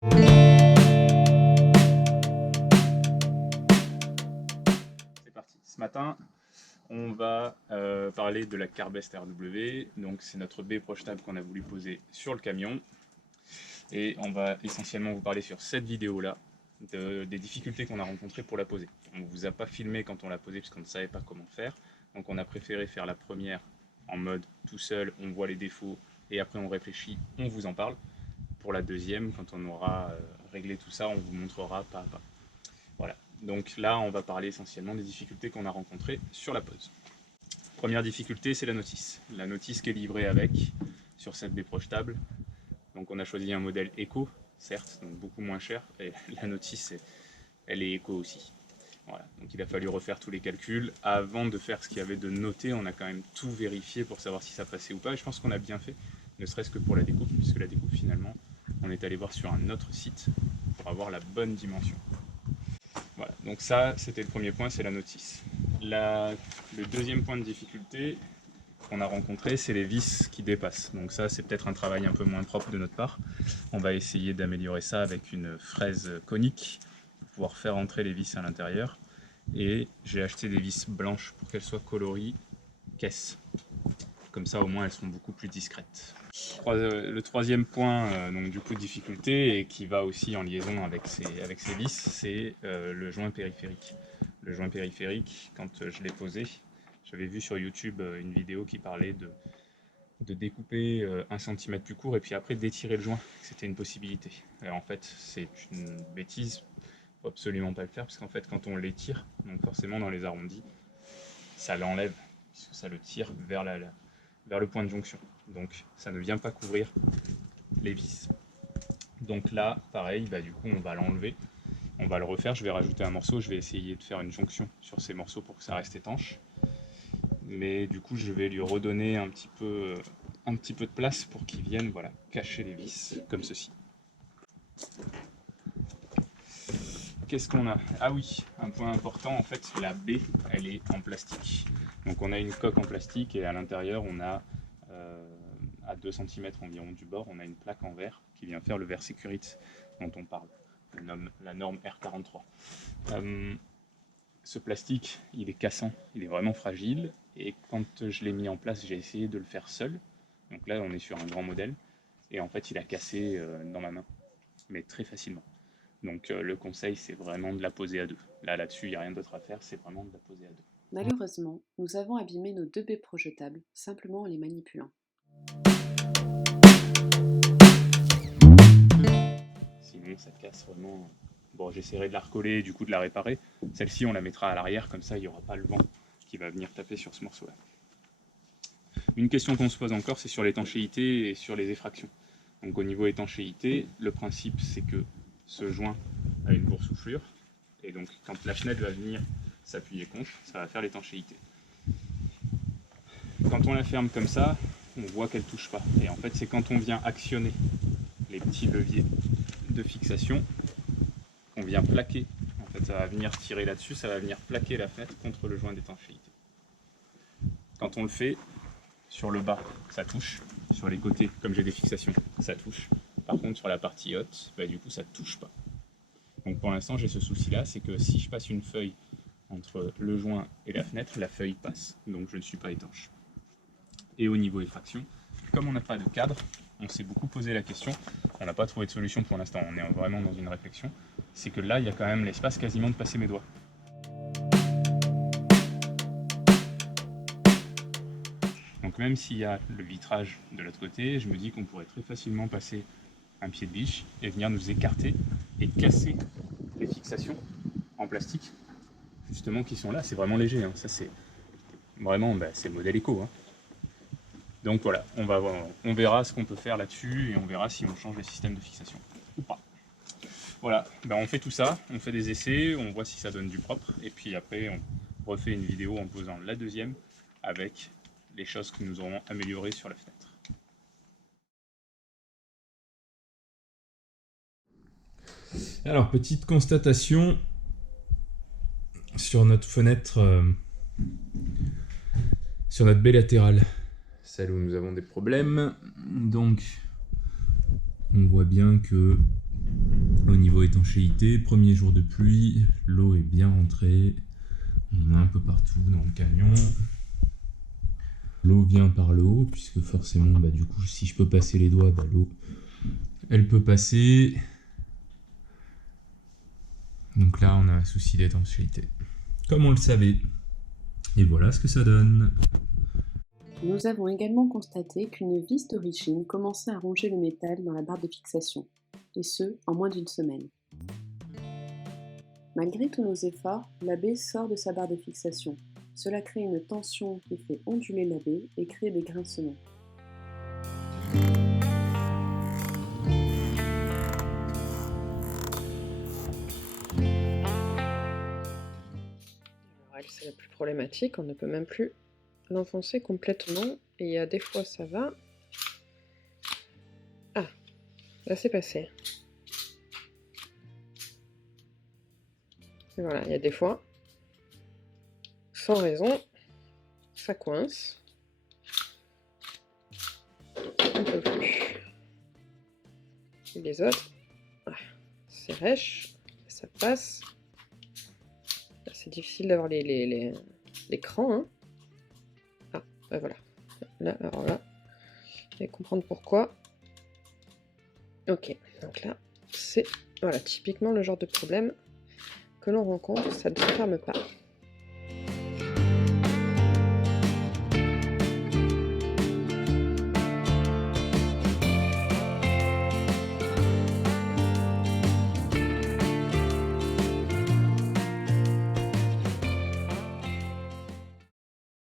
C'est parti. Ce matin, on va parler de la Carbest RW. Donc c'est notre baie projetable qu'on a voulu poser sur le camion. Et on va essentiellement vous parler sur cette vidéo-là des difficultés qu'on a rencontrées pour la poser. On ne vous a pas filmé quand on l'a posée puisqu'on ne savait pas comment faire. Donc on a préféré faire la première en mode tout seul, on voit les défauts et après on réfléchit, on vous en parle. Pour la deuxième, quand on aura réglé tout ça, on vous montrera pas à pas. Voilà. Donc là, on va parler essentiellement des difficultés qu'on a rencontrées sur la pose. Première difficulté, c'est la notice. La notice qui est livrée avec, sur cette baie projetable. Donc on a choisi un modèle éco, certes, donc beaucoup moins cher, et la notice, elle est éco aussi. Voilà. Donc il a fallu refaire tous les calculs. Avant de faire ce qu'il y avait de noté, on a quand même tout vérifié pour savoir si ça passait ou pas, et je pense qu'on a bien fait, ne serait-ce que pour la découpe, puisque la découpe, finalement, on est allé voir sur un autre site pour avoir la bonne dimension. Voilà, donc ça, c'était le premier point, c'est la notice. Le deuxième point de difficulté qu'on a rencontré, c'est les vis qui dépassent. Donc ça, c'est peut-être un travail un peu moins propre de notre part. On va essayer d'améliorer ça avec une fraise conique pour pouvoir faire entrer les vis à l'intérieur. Et j'ai acheté des vis blanches pour qu'elles soient coloris caisse. Comme ça, au moins, elles seront beaucoup plus discrètes. Le troisième point, donc du coup de difficulté, et qui va aussi en liaison avec ces vis, c'est le joint périphérique. Le joint périphérique, quand je l'ai posé, j'avais vu sur YouTube une vidéo qui parlait de découper 1 cm plus court et puis après d'étirer le joint. C'était une possibilité. Alors en fait, c'est une bêtise, faut absolument pas le faire, parce qu'en fait, quand on l'étire, donc forcément dans les arrondis, ça l'enlève, puisque ça le tire vers le point de jonction. Donc ça ne vient pas couvrir les vis. Donc là, pareil, du coup on va l'enlever, on va le refaire, je vais rajouter un morceau, je vais essayer de faire une jonction sur ces morceaux pour que ça reste étanche. Mais du coup je vais lui redonner un petit peu de place pour qu'il vienne cacher les vis, comme ceci. Qu'est-ce qu'on a? Ah oui, un point important, en fait, la baie, elle est en plastique. Donc on a une coque en plastique et à l'intérieur on a à 2 cm environ du bord, on a une plaque en verre qui vient faire le verre Security dont on parle, la norme R43. Ce plastique, il est cassant, il est vraiment fragile, et quand je l'ai mis en place, j'ai essayé de le faire seul. Donc là, on est sur un grand modèle, et en fait, il a cassé dans ma main, mais très facilement. Donc le conseil, c'est vraiment de la poser à deux. Là-dessus, il n'y a rien d'autre à faire, c'est vraiment de la poser à deux. Malheureusement, nous avons abîmé nos deux baies projetables simplement en les manipulant. Sinon, ça casse vraiment. Bon, j'essaierai de la recoller, du coup de la réparer. Celle-ci, on la mettra à l'arrière, comme ça, il n'y aura pas le vent qui va venir taper sur ce morceau-là. Une question qu'on se pose encore, c'est sur l'étanchéité et sur les effractions. Donc au niveau étanchéité, le principe, c'est que ce joint a une boursouflure, et donc quand la fenêtre va venir s'appuyer contre, ça va faire l'étanchéité. Quand on la ferme comme ça, on voit qu'elle ne touche pas. Et en fait, c'est quand on vient actionner les petits leviers de fixation, on vient plaquer. En fait, ça va venir tirer là-dessus, ça va venir plaquer la fenêtre contre le joint d'étanchéité. Quand on le fait, sur le bas, ça touche. Sur les côtés, comme j'ai des fixations, ça touche. Par contre, sur la partie haute, du coup, ça ne touche pas. Donc pour l'instant, j'ai ce souci-là, c'est que si je passe une feuille entre le joint et la fenêtre, la feuille passe. Donc je ne suis pas étanche. Et au niveau effraction, comme on n'a pas de cadre, on s'est beaucoup posé la question, on n'a pas trouvé de solution pour l'instant, on est vraiment dans une réflexion, c'est que là, il y a quand même l'espace quasiment de passer mes doigts. Donc même s'il y a le vitrage de l'autre côté, je me dis qu'on pourrait très facilement passer un pied de biche et venir nous écarter et casser les fixations en plastique, justement, qui sont là. C'est vraiment léger, hein. Ça c'est vraiment, c'est le modèle éco, hein. Donc voilà, on verra ce qu'on peut faire là-dessus et on verra si on change les systèmes de fixation ou pas. Voilà, on fait tout ça, on fait des essais, on voit si ça donne du propre, et puis après on refait une vidéo en posant la deuxième avec les choses que nous aurons améliorées sur la fenêtre. Alors, petite constatation sur notre fenêtre, sur notre baie latérale, celle où nous avons des problèmes. Donc, on voit bien que niveau étanchéité, premier jour de pluie, l'eau est bien rentrée. On a un peu partout dans le camion. L'eau vient par le haut, puisque forcément, du coup, si je peux passer les doigts, l'eau, elle peut passer. Donc là, on a un souci d'étanchéité, comme on le savait. Et voilà ce que ça donne. Nous avons également constaté qu'une vis d'origine commençait à ronger le métal dans la barre de fixation, et ce, en moins d'une semaine. Malgré tous nos efforts, la baie sort de sa barre de fixation. Cela crée une tension qui fait onduler la baie et crée des grincements. Alors elle, c'est la plus problématique, on ne peut même plus l'enfoncer complètement, et il y a des fois ça va. Ah, là c'est passé. Et voilà, il y a des fois, sans raison, ça coince. On ne peut plus. Et les autres, c'est rêche, ça passe. Là, c'est difficile d'avoir les crans, hein. Ah, ben voilà. Là, alors là, vous allez comprendre pourquoi. Ok, donc là, c'est voilà, typiquement le genre de problème que l'on rencontre, ça ne se ferme pas.